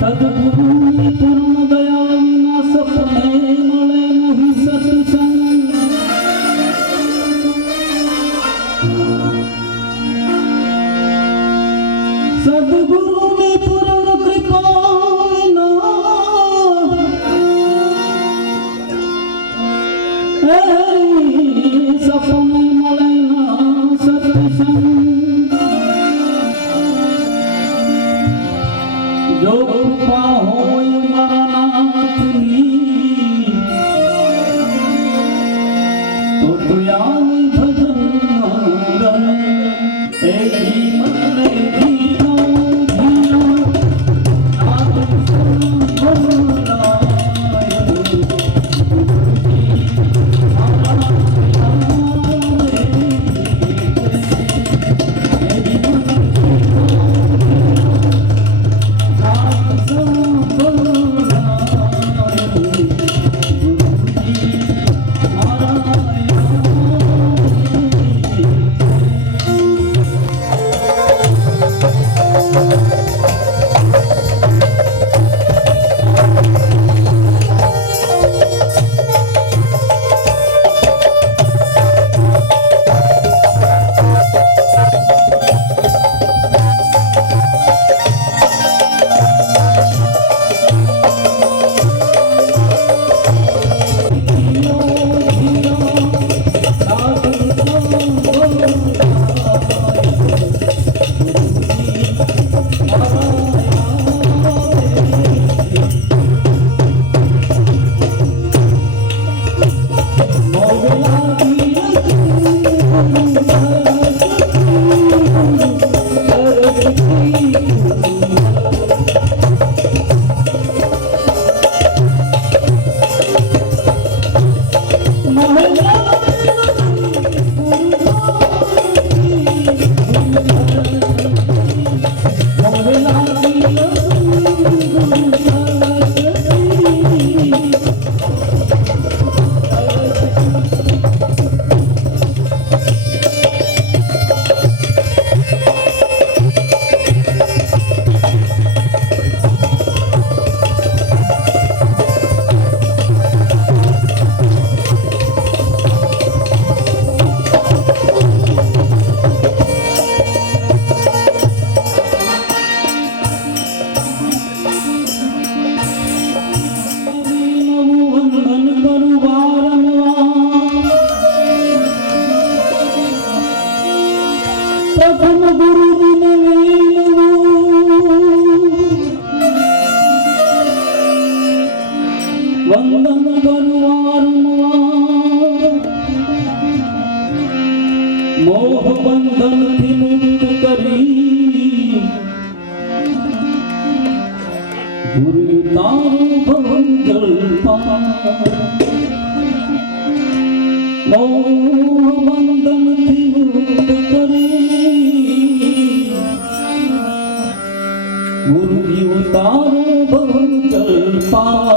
સદગુરુની પૂર્ણ દયા વિના સપને મળે નહીં સત્સંગ. સદગુરુની પૂર્ણ કૃપા વિના સપને મળે ના સત્સંગ. જો કૃપા હોય મારા નાથની તો તું આવી ભજન મંગલ. એ મને જીનો જીનો નાથ સંભળાય. પ્રથમ ગુરુજીને વંદન કરવારનવા. મોહ બંધનથી મુક્ત કરી ગુરુ તારું ભંજલ પાર. મોહ બંધનથી મુક્ત કરી ગુરુ તારો ભંજલ પાર.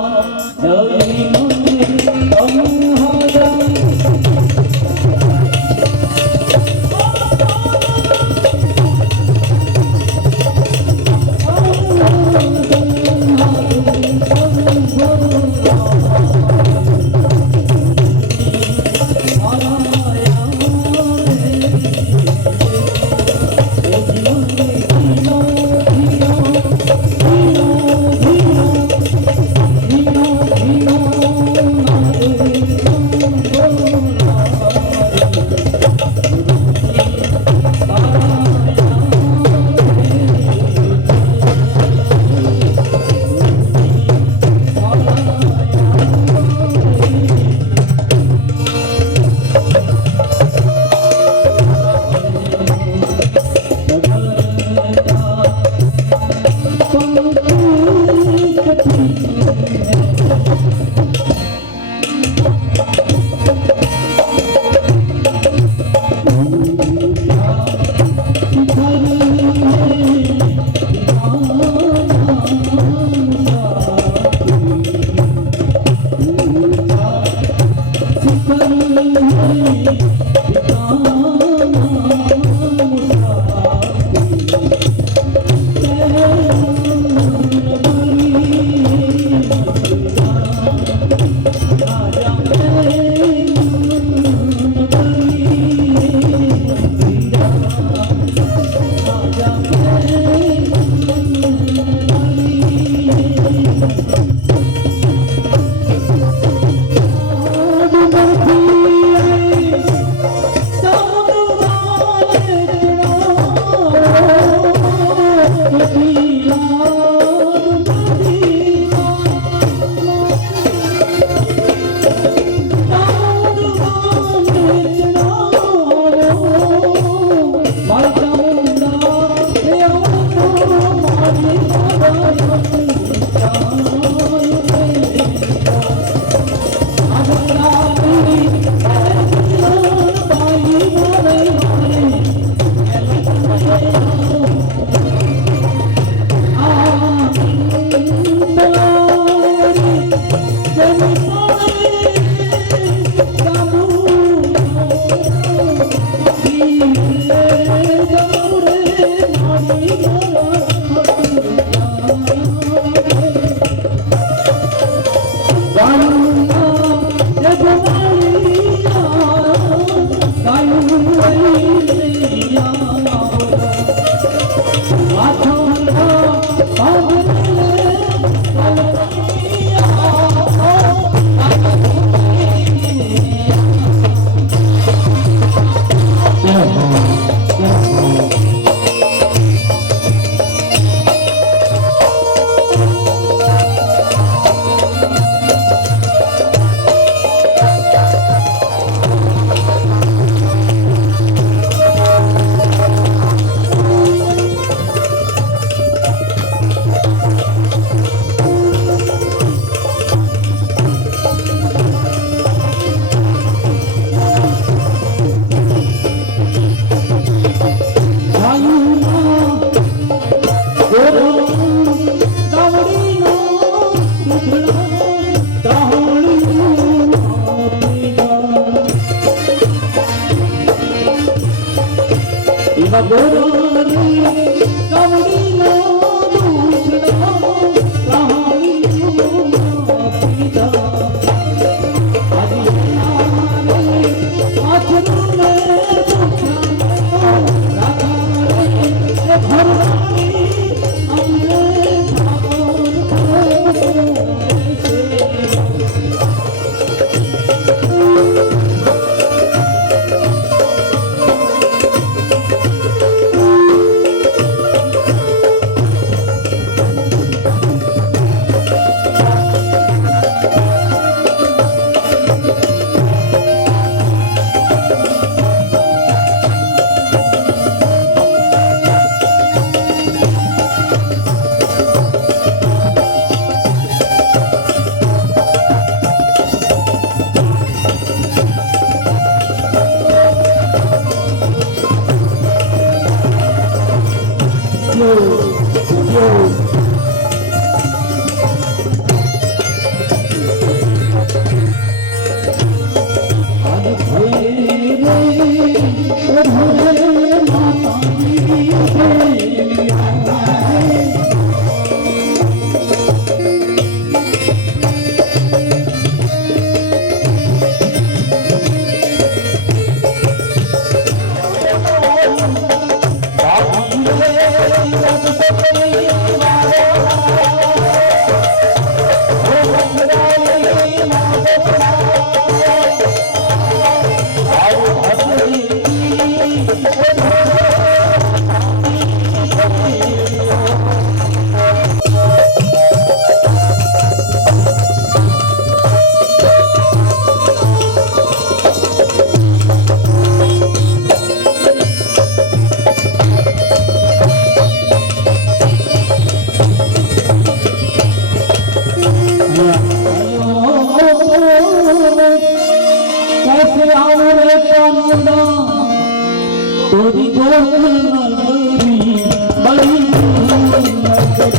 तोरी गोकुल नगरी बड़ी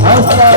हंसता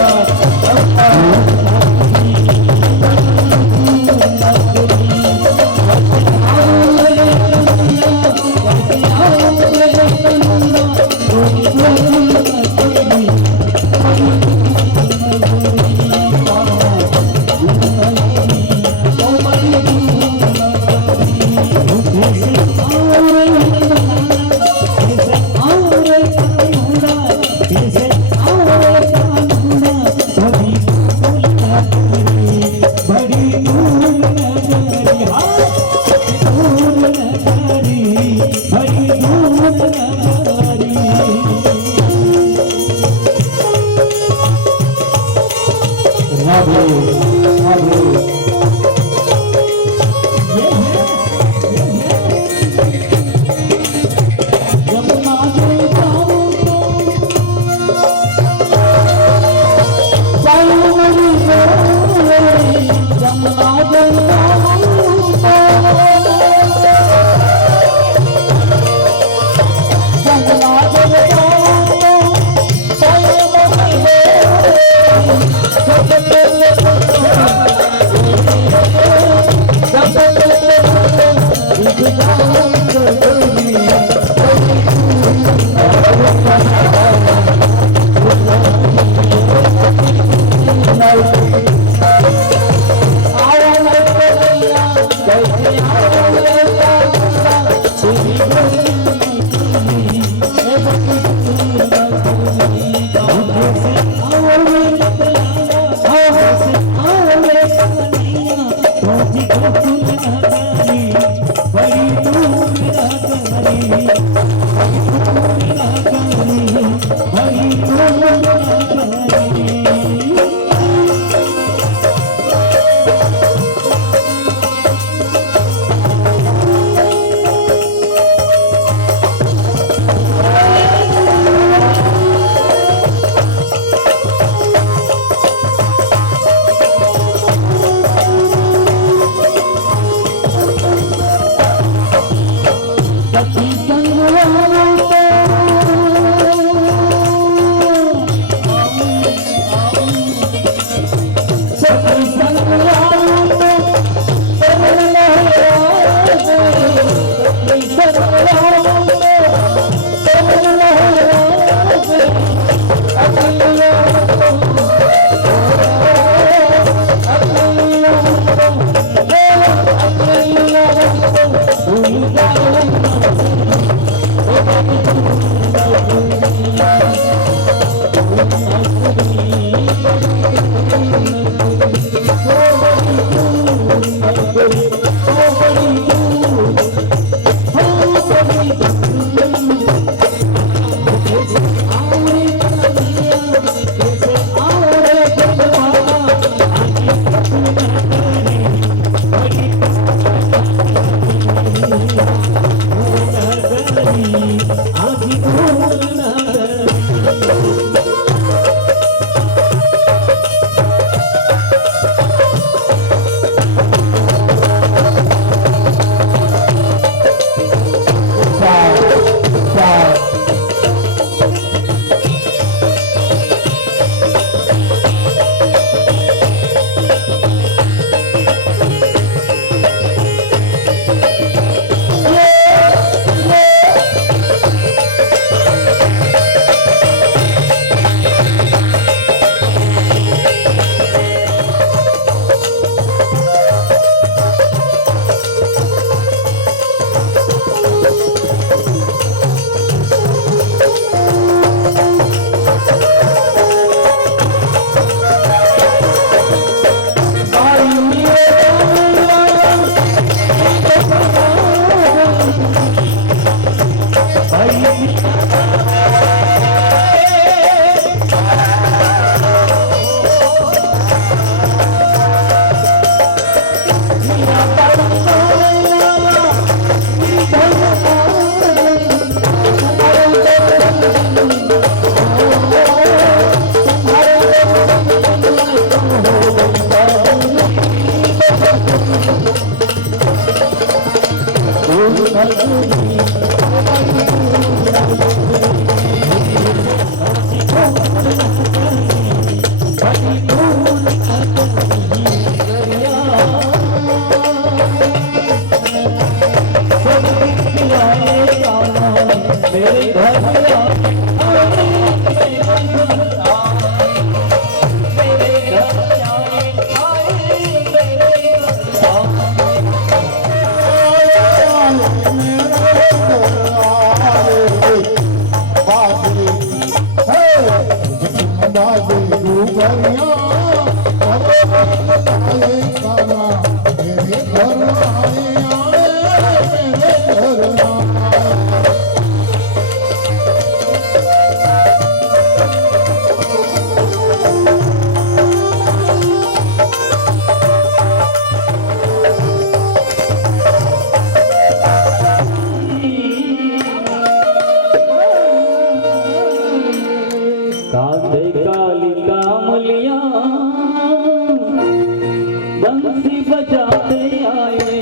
बंसी बजाते आए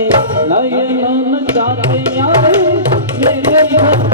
नयन नचाते आए मेरे घर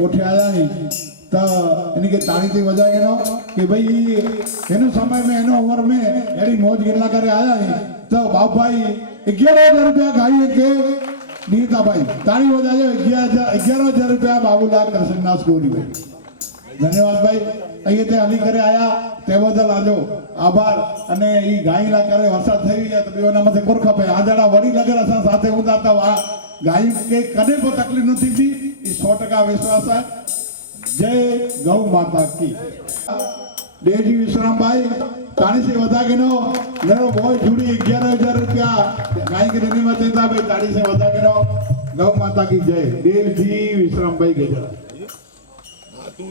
कोठे आया नहीं तो इनके तारीख थी वजह के नो कि भाई इनो समय में इनो उम्र में एडी मौज गिरला करे आया नहीं तो बाप भाई 11,000 रुपया खाई के नीता भाई तारी वजह 11,000 रुपया बाबूलाल कृष्णदास गोरी भाई धन्यवाद भाई अहीं ते हली करे आया ते बदल आजो आभार अने ई गाईला करे वरसाद થઈ ગયા તો બેઓના માથે કોર ખપે આજાડા વડી લગર અસા સાથે ઉંदा તો આ ગાઈ के कदे को तकलीफ नहीं थी ई 100% विश्वास है। जय गौ माता की। देजी विश्राम भाई ताणी से वधा के नो मेरो बॉय जुड़ी 11,000 रुपया गाय के देने में देता भाई ताणी से वधा के नो गौ माता की जय। देवजी विश्राम भाई के जरा तू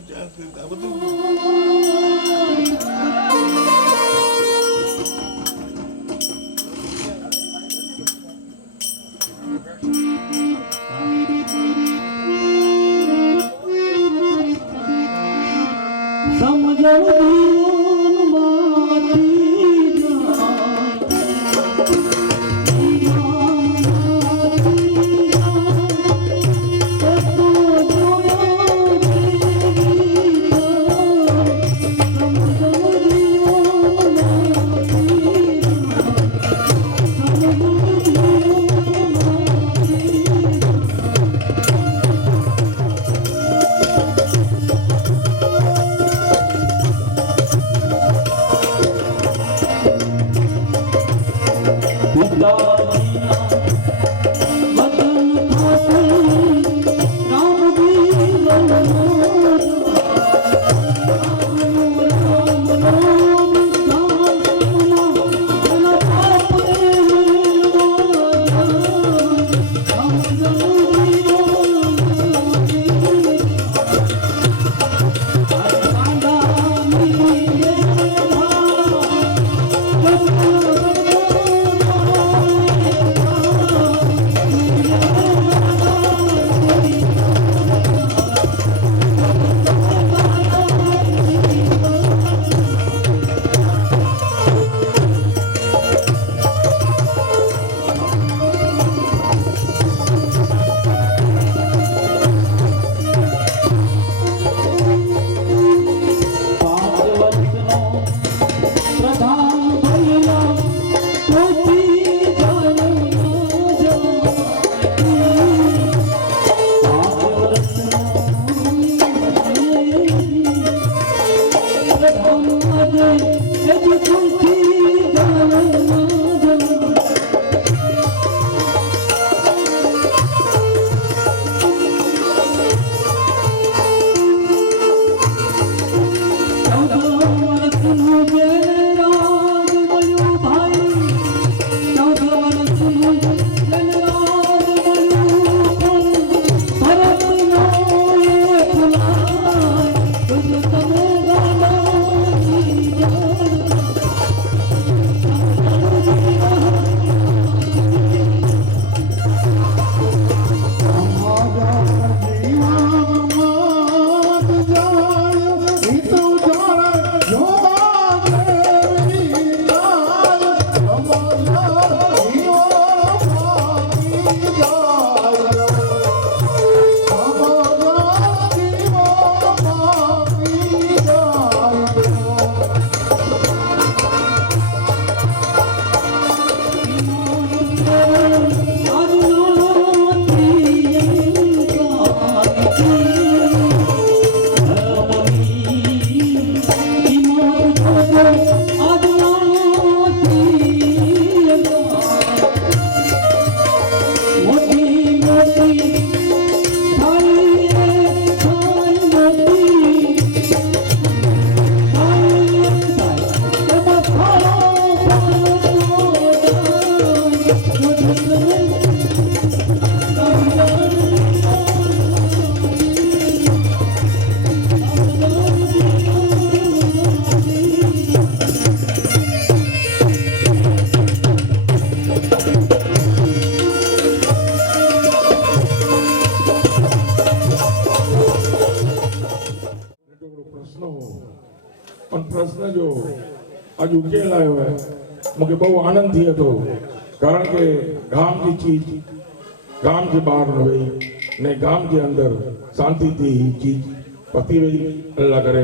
प्रश्न जो आज उकेल आयो है मुझे बहुत आनंद थी तो कारण के गाम की चीज ગામ જે બહાર રહી ને ગામ જે અંદર શાંતિથી એ ચીજ પતી રહી અલ્લાહ કરે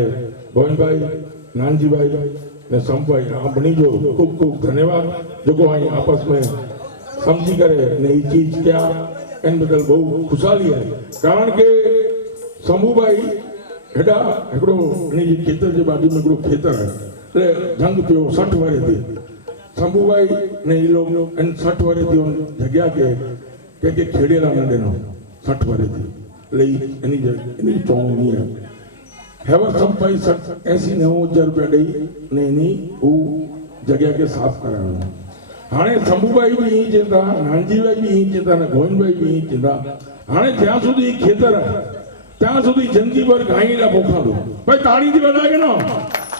ગોવિંદભાઈ નાનજીભાઈ ને સંભાઈ આ બની જો ખૂબ ખૂબ ધન્યવાદ જેકો અહીં આપસ में સમજી કરે ને એ ચીજ ક્યાં એન બદલ બહુ ખુશાલી आहे કારણ કે શંભુભાઈ हेॾा हिकिड़ो हिन जे खेतर जे बाजू में हिकिड़ो खेतर आहे એટલે જંગ पियो 60 वारे थी શંભુભાઈ ને એ લોકો એન 60 वारे थी जगह के खेड़ेला न ॾिनो 60 वारे थी એટલે એની ચોંગણી आहे हेवर संभाई 80-90 रुपया ॾेई ने एनी हू जगह के साफ़ करायो हाणे शंभुभाई भी ईअं चवनि था नानजीभाई भी ईअं चवनि था ने गोविंदभाई भी ईअं चवनि था हाणे જ્યાં સુધી ખેતર आहे ત્યાં સુધી જિંદગી ભર ગાઈ ના પોખાડો ભાઈ તાળીથી વધારે ન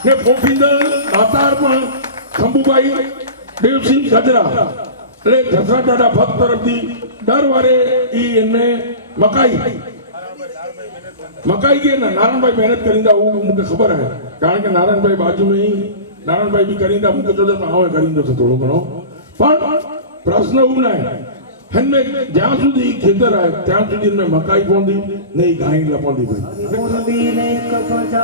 ને પોખીંદર દાતાર પણ શંભુભાઈ દેવસિંહ ગજરા એટલે જસરા દાદા ભક્ત તરફથી દર વારે ઈ એમને મકાઈ કે નારાયણભાઈ મહેનત કरींदा हूँ मुझे खबर है कारण के नारायणभाई बाजू में ही नारायणभाई भी करींदा मुझे तो आवे करींदो छे थोड़ो घणो पण प्रश्न हूं ना हिनमें ज्यां सुधी खेतर है त्यां सुधी में मकाई पौंदी नहीं गाय लपंदी भाई मुरली ने कपजा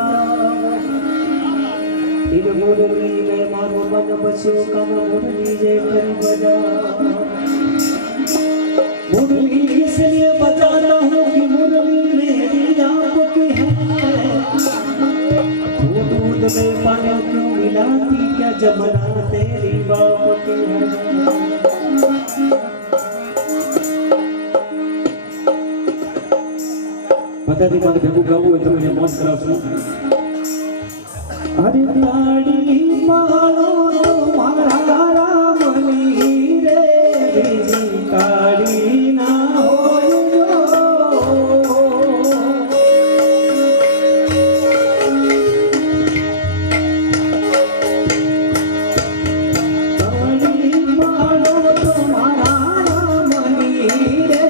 इन मुरली में मानो मन बसो कम मुरली जे कर बजा मुरली इसलिए बजाता हूँ कि मुरली मेरी आपकी है दूध में पानी क्यों मिलाती क्या जमना तेरी बाप की है માતાજી મારે ભેગું ગાવું હોય તમે મોજ કરાવશો અરે તાળી માળો મારા રામની રે બીજી કાળી ના હોય તાળી માળો મારા રામની રે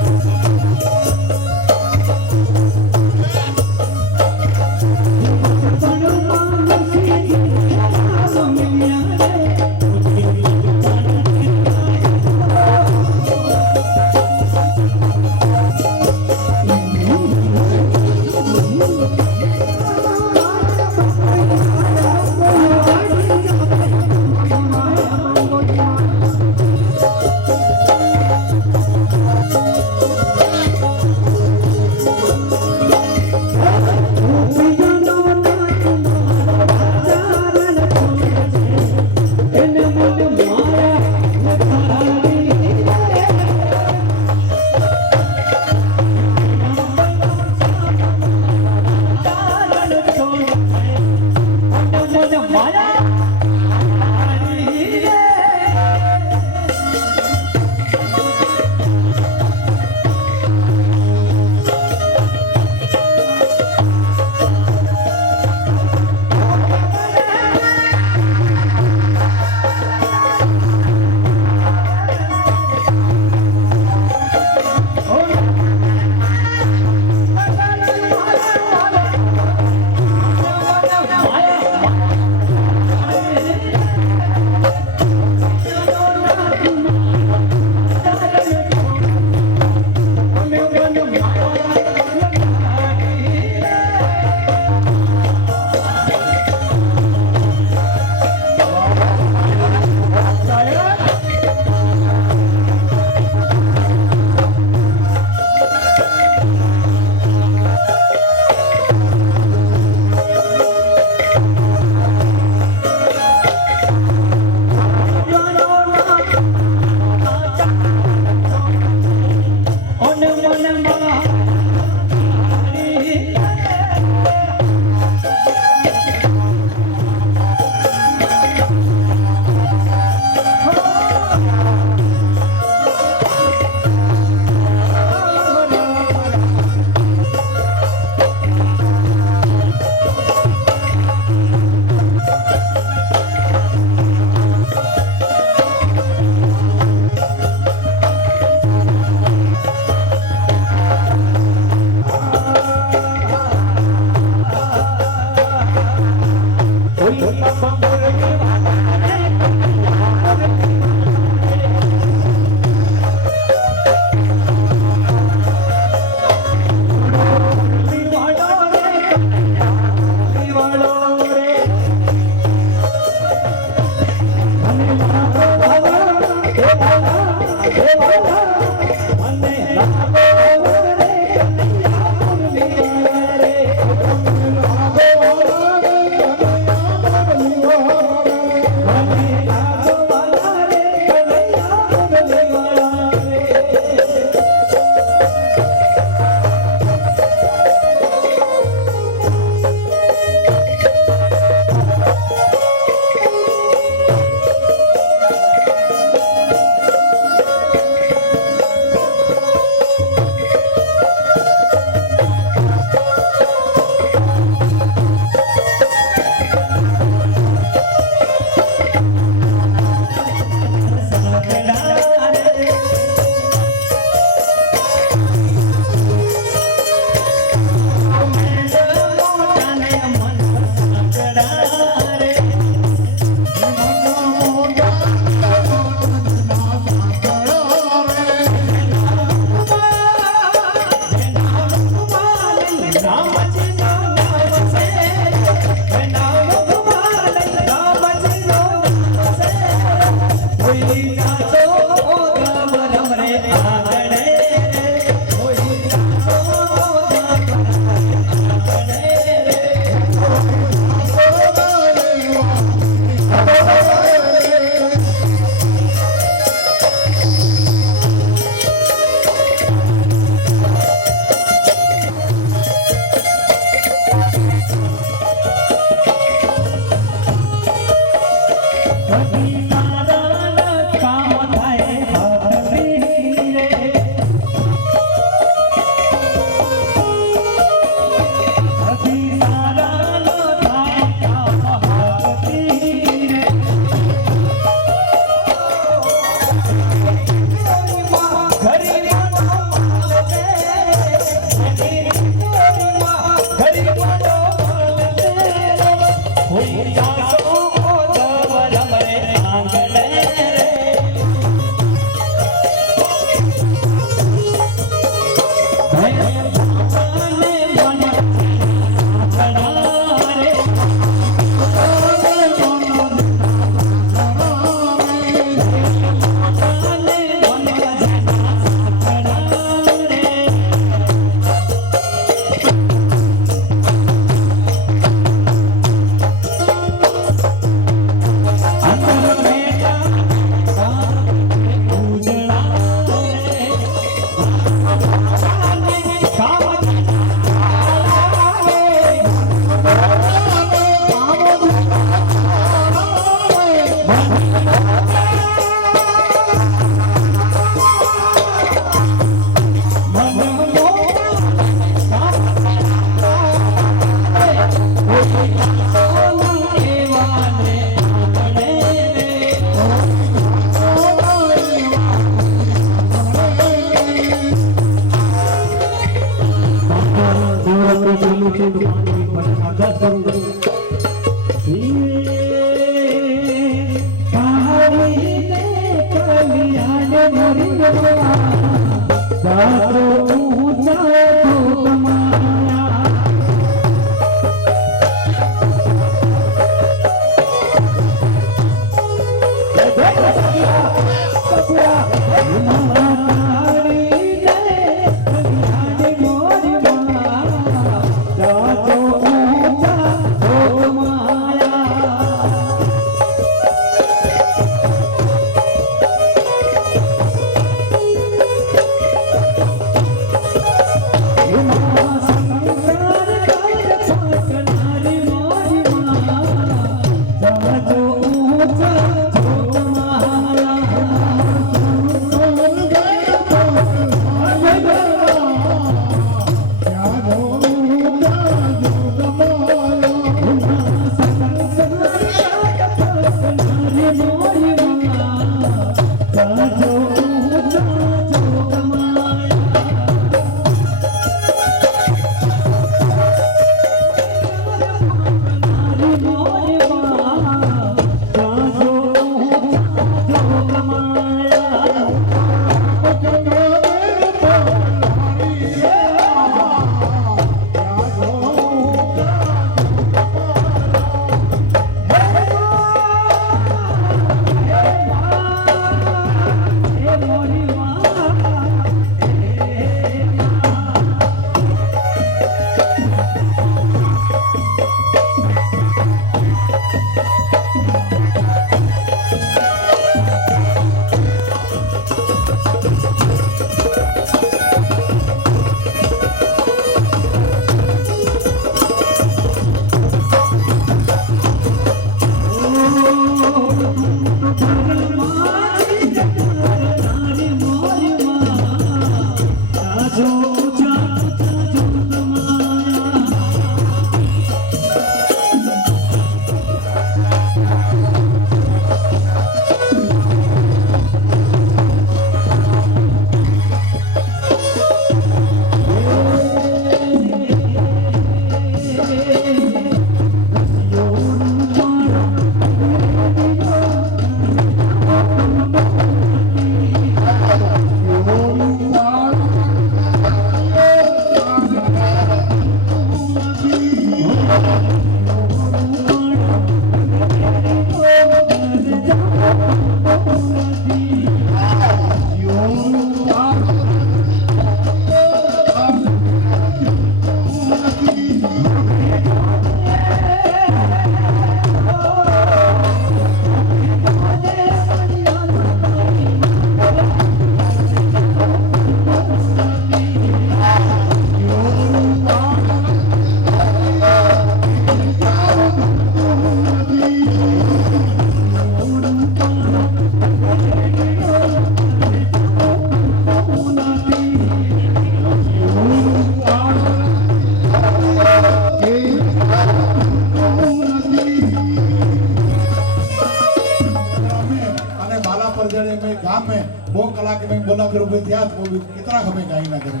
कलाक में बोला करो भी थिया तो भी कितना खपे गाई ना करे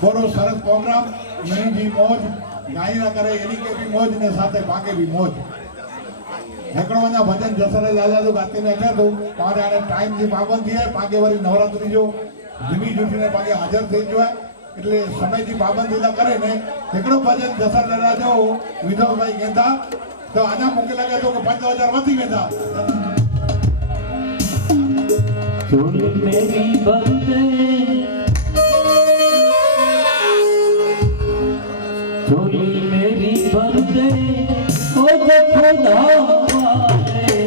बोरो सरस प्रोग्राम मनी जी मौज गाई ना करे एनी के भी मौज ने साथे पाके भी मौज हेकड़ो वना भजन जसरे लाला तो गाते ने अठे तो पारे आने टाइम जी पाबंदी है पाके वाली नवरात्रि जो धीमी जूठी ने पाके हाजर થઈ જો એટલે સમયની પાબંદી ના કરે ને એકડો ભજન જસર લાલા જો વિધોભાઈ કહેતા તો આના મૂકે લાગે તો કે 5000 વધી ગયા झोली मेरी भर दे झोली मेरी भर दे ओ देखो धामारे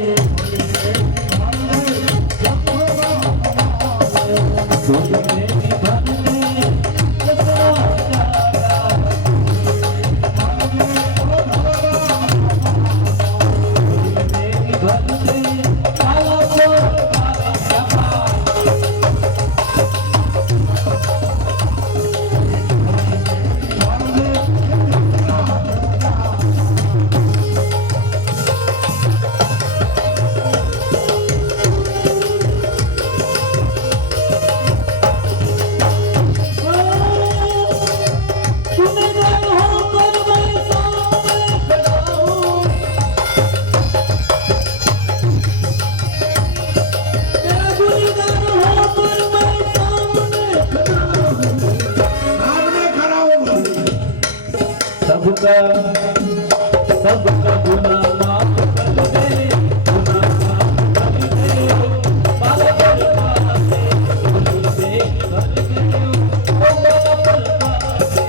झोली मेरी भर दे सबका गुनाह माफ कर दे गुनाह माफ कर दे बाला पल पासे भूल से कर दे ओ बाला पल पासे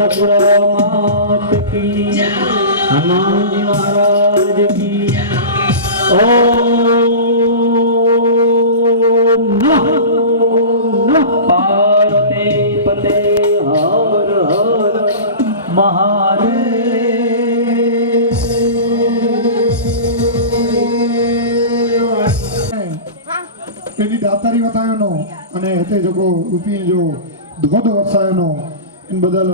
चक्र मात की हनुमान जी महाराज की ओम नमः पार्वती पते हर हर પેલી દાતારી વતાયોનો અને તે જોકો રૂપિયા જો ધોધ વરસાયોનો इन बदल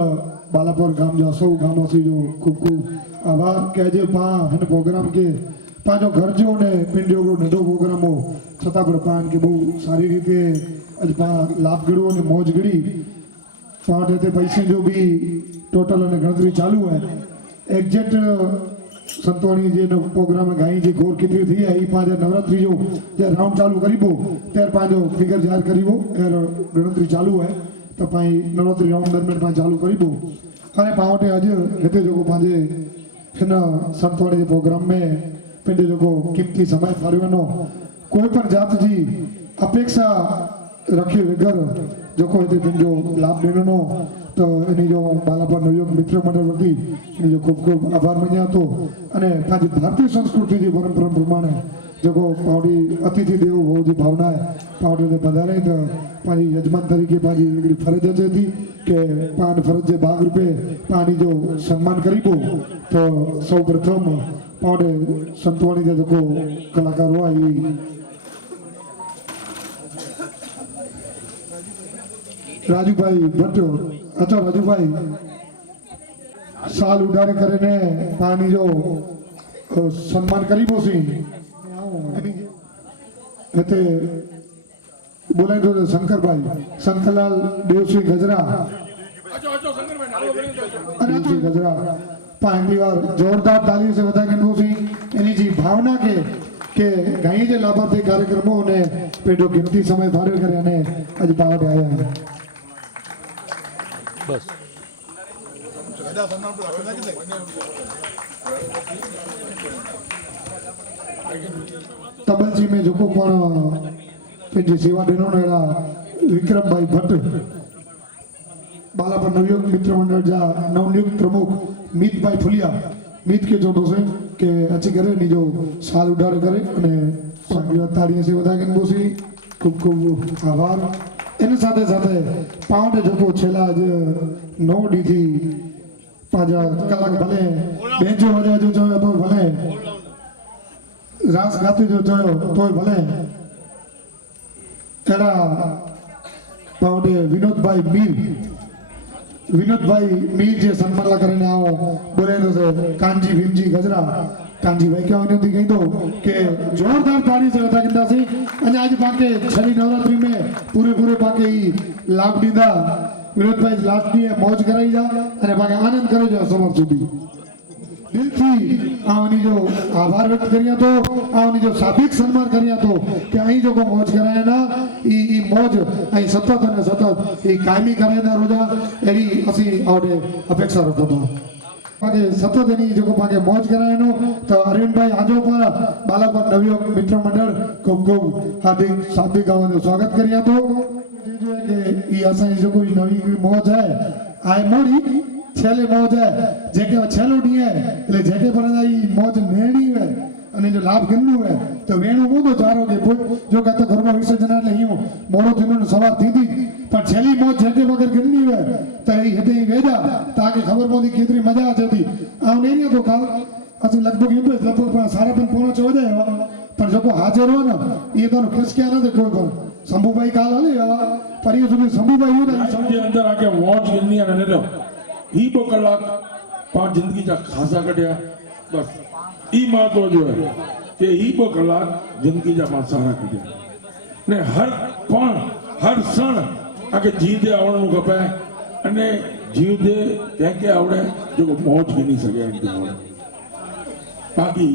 बालापुर गाम जो सौ गामवासी जो खूब खूब आभार के अजे पा हिन प्रोग्राम के पांचो घर जो ने पिंड जो नंढो प्रोग्राम हो छता पर पान के बहु सारी रीते अज पा लाभ गड़ो ने मौज गड़ी पाट ते पैसे जो भी टोटल અને ગણતરી ચાલુ है एग्जेक्ट संतवाणी जे नो प्रोग्राम गाई जे घोर कितरी थी है ई पांच नवरात्रि जो जे राउंड चालू करीबो तेर पांचो फिगर जाहिर करीबो एर गणतरी चालू है तो पाई नवरात्रि राउंड दरमियान पाई चालू करीबो अने पावटे आज हेते जो पांजे हिन संतवाणी जे प्रोग्राम में पिंड जो कीमती समय फारियो कोई पण जात जी अपेक्षा रखे वगैर जो हेते पिंड जो लाभ देनो तो एनी जो बालापुर नवयुवक मित्र मंडल वती एनी जो खूब खूब आभार मन्या तो अने पाजी भारतीय संस्कृति जी परंपरा प्रमाणे जो पावडी अतिथि देवो हो जी भावना है पावडी ने पधारे तो पाजी यजमान तरीके पाजी एकड़ी फरज है थी के पान फरज जे भाग रूपे पानी जो सम्मान करीबो तो सौ प्रथम पावडे संतवाणी जे जो कलाकार हुआ ई राजू भाई भट्ट अच्छा राजू भाई साल उडारे करे ने पानी जो सम्मान करीबो सी हेते बोले तो शंकर भाई शंकरलाल देवसी गजरा देवसी गजरा पहली बार जोरदार ताली से बता के सी एनी जी भावना के गाई जे लाभार्थी कार्यक्रमों ने पेडो गिनती समय फारे करे ने आज पावट आया है बस तबल जी में जो को पण पंहिंजी सेवा ॾिनो अहिड़ा विक्रम भाई भट्ट बालापुर नवयुवक मित्र मंडल जा नवनियुक्त प्रमुख मीत भाई फुलिया मीत के जो दोसे के अची करे नी जो साल उडारे करे अने स्वागत ताड़ी से वधा के बोसी खूब खूब आभार इन साथे साथे पावट जो छेला आज 9 डी थी पाजा कलाक भले बेंचो वजा जो तो भले रास गाते जो तो भले एरा पावटे विनोद भाई मीर जे सम्मान ला करने आओ बोले तो से कांजी भीमजी गजरा कांजी भाई क्या विनोदी कही दो के जोरदार ताली से बता किंदा सी अने आज बाके छली नवरात्रि में पूरे बाके ही लाभ दीदा विनोद भाई लास्ट दी मौज कराई जा अने बाके आनंद करे जो समर सुधी दिल थी आवनी जो आभार व्यक्त करिया तो आवनी जो साबिक सम्मान करिया तो कि आई जो को मौज कराया ना ई मौज आई सतत ने सतत ई कायमी कराया ना रोजा एडी असी आवडे अपेक्षा रखो तो पाके सतत एनी जो को पाके मौज कराया नो तो अरविंद भाई आजो पर बालापुर नवयुवक मित्र मंडल खूब खूब हार्दिक शाब्दिक आवनो स्वागत करिया तो जो है कि ई असा जो कोई नवी मौज है आए मोड़ी छेले मौज है जेके छेलो डी है એટલે જેકે પર आई मौज नेणी है અને જો લાભ ગન્નું है तो વેણુ મોદો ચારો કે જો કે તો ઘરમાં વિસર્જન એટલે હિયો મોડો થીનો સવાર થીધી પણ છેલી मौज જેકે વગર ગન્ની है તો એ હતે વેજા તાકે ખબર મોદી કેતરી મજા આતી આ નેણી તો કાલ असि लगभग ये लगभग 5:30 पौना 4 जाए पर जो हाजिर हो ना ये तो खिसकिया ना देखो पर शंभू भाई काल हले पर ये सुबह शंभू भाई हो समझे अंदर आके मौज गिननी है ने ही 2 कलाक पांच जिंदगी जा खासा कटिया बस ई महत्व जो है कि ही 2 कलाक जिंदगी जा पांच सारा कटिया ने हर क्षण आके जीते आवण नु खपे अने जीवदे के आवड़े जो मौज गिनी सके इंतजार बाकी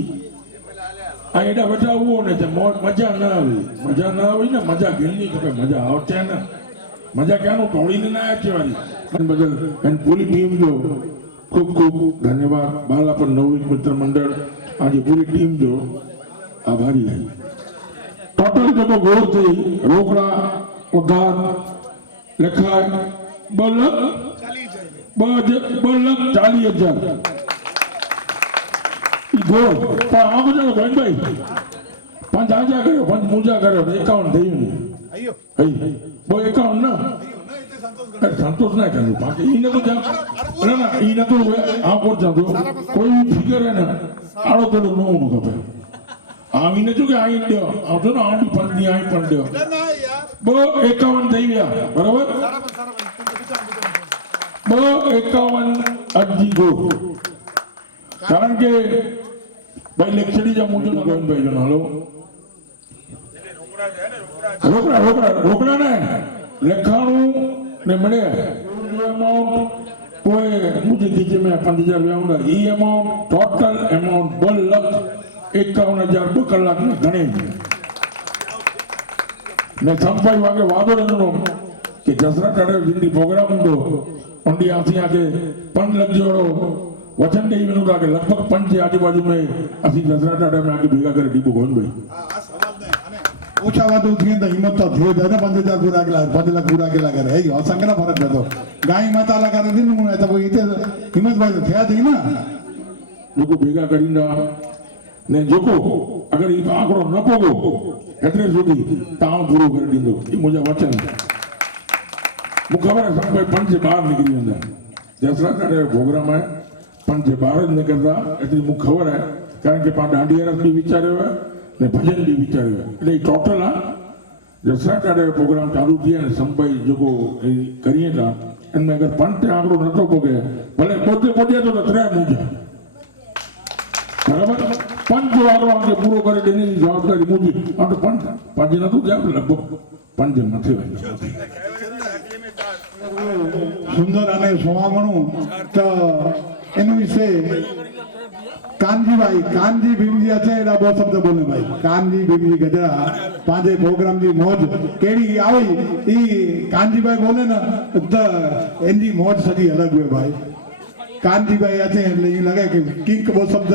आ एडा वटा वो ने ते मजा ना आवी ने मजा गिनी खपे मजा आवते ने मजा क्यानो तोड़ी ने ना आचे वाली बदल एंड पूरी टीम जो खूब खूब धन्यवाद बालापुर नवयुवक मित्र मंडल आज पूरी टीम जो आभारी है टोटल जो गोर थी रोकड़ा उधार लिखा बोल 2,40,000 ઈ ગોળ પણ આ બધા ગોવિંદભાઈ 5,000 કર્યો 5 મૂજા કર્યો 51 થયું ને હઈ બહુ 51 ના સંતોષ ના કર્યું બાકી ઈ નતું ના ઈ નતું આ કોટ જાતો કોઈ ફિગર હે ને આડો તેડો નો નું ખબર આવીને જો કે આઈ દો આવતો ને આડી પંડી આઈ પણ દો બહુ 51 થઈ ગયા બરાબર બહુ 51 અરજી ગો કારણ કે ભાઈ લેક્ચરી જા મૂજો ના ગોવિંદભાઈ જો હાલો રોકડા ને લખાણું ને મળે અમાઉન્ટ કોઈ મુझे दीजिए मैं 5,000 आऊंगा ई अमाउंट टोटल अमाउंट 2,51,000 2 કલાક ને ગણે ને સંભાઈ વાગે વાદો રનો કે દસરા ટાડે જિંદગી પ્રોગ્રામ ઉંડો ઓંડી આથી આके 5 લખ જોડો वचन दे वेनु का लगभग 5 आजू-बाजू में असी दसरा ટાડે में आके भेगा करे दीपो गोविंदभाई ઓછા વાતો થઈ તો હિંમત તો થયો દાદા 5,000 પૂરા કેલા 5 લાખ પૂરા કેલા કરે હે અસંગના ફરક નતો ગાય માતા લા કરે દીન મુને તો કોઈ ઇતે હિંમતભાઈ તો થયા થઈ ના લોકો ભેગા કરીને ને જોકો અગર ઈ આંકડો ન પોગો એટલે સુધી તાણ પૂરો કરી દીધો એ મુજા વચન મુ ખબર હે સંભાઈ પંચ બહાર નીકળી અંદર દસરા ટાડે પ્રોગ્રામ હે પંચ બહાર જ નીકળતા એટલે મુ ખબર હે કારણ કે પા દાંડિયા રસ બી વિચાર્યો ને ભજન બી વિચાર્યો એટલે ટોટલ આ દસરા ટાડે પ્રોગ્રામ ચાલુ થયા ને સંભાઈ જોકો કરીએ તા એમને અગર પંચ આંકડો નતો પોગે ભલે પોતે પોડ્યા તો ત્રણ મુજા બરાબર પંચ આંકડો આગે પૂરો કરી દેની જવાબદારી મુજી આ તો પંચ નતું જાય લગભગ પંચ નથી સુંદર અને સોહામણું તો એનું વિશે કાનજી ભીમજી છે એના બહુ શબ્દ બોલે ભાઈ કાનજી ભીમજી ગજરા પાંજે પ્રોગ્રામ ની મોજ કેડી આવી ઈ કાનજીભાઈ બોલે ને તો એની મોજ સજી અલગ હોય ભાઈ કાનજીભાઈ છે એટલે એ લગે કે કિંક બહુ શબ્દ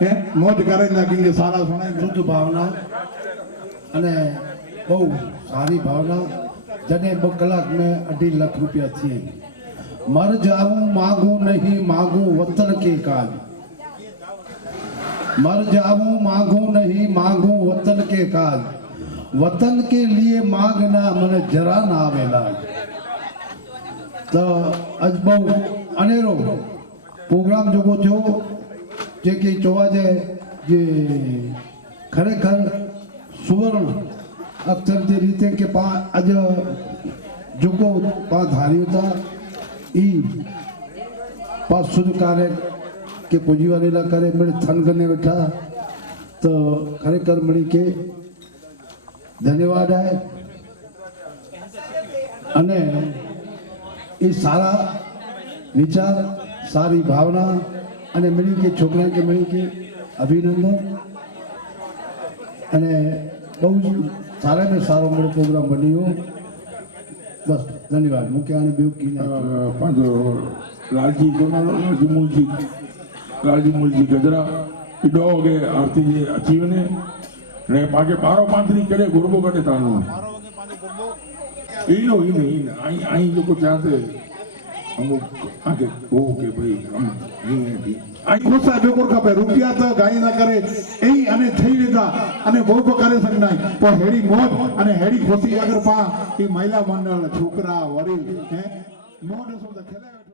હે મોજ કરે ના કિંક સારા સુણાય શુદ્ધ ભાવના અને બહુ સારી ભાવના જને 2 કલાક में 2.5 लाख रुपया थी मर जाऊं मांगू नहीं मांगू वतन के काज मर जाऊं मांगू नहीं मांगू वतन के काज वतन के लिए मांगना मन जरा ना आवेला तो आज बहु अनेरो प्रोग्राम जो थो जे के चोवा जे खरेखर सुवर्ण अक्षर जे रीते के पा अज जो पा धारियों था ई पा शुद्ध कार्य के पूजी वाले ला करे मेरे थन करने बैठा तो खरेखर मणि के धन्यवाद है अने ये सारा विचार सारी भावना अने मणि के छोकरा के मणि के अभिनंदन अने बहुत सारे में सारो मेरे प्रोग्राम बनियो बस धन्यवाद मुख्य आने बेव की પાંચો લાલજી જોનાલો લાલજી મૂલજી ગજરા ઈડો કે આરતી જે અચીવને ને પાકે બારો પાંત્રી કરે ગુરબો કટે તાનો ઈનો આઈ લોકો ચાહતે અમુક આગે ઓ કે ભાઈ હમ નહીં આ ખુશા બેકોર ખપે રૂપિયા તો ગાય ના કરે એ અને થઈ લીધા અને બહુ કરે શકનાય તો હેડી મોજ અને હેડી ખુશી અગર પા એ મહિલા મંડળ છોકરા વડીલ હે મોઢ શબ્દ ખેલે